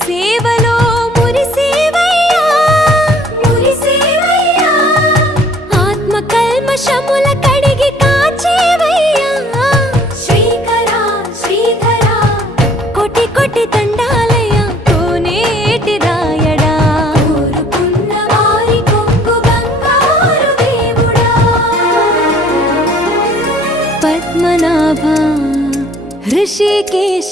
సేవలో మురిసేవయ్యా మురిసేవయ్యా ఆత్మ కల్మషముల కడిగి కాచేవయ్యా శ్రీకరా శ్రీధరా కోటి కోటి దండాలయ్యా కోనేటి రాయడా కోరుకున్న వారి కొంగు బంగారు దేవుడా పద్మనాభ ऋषिकेश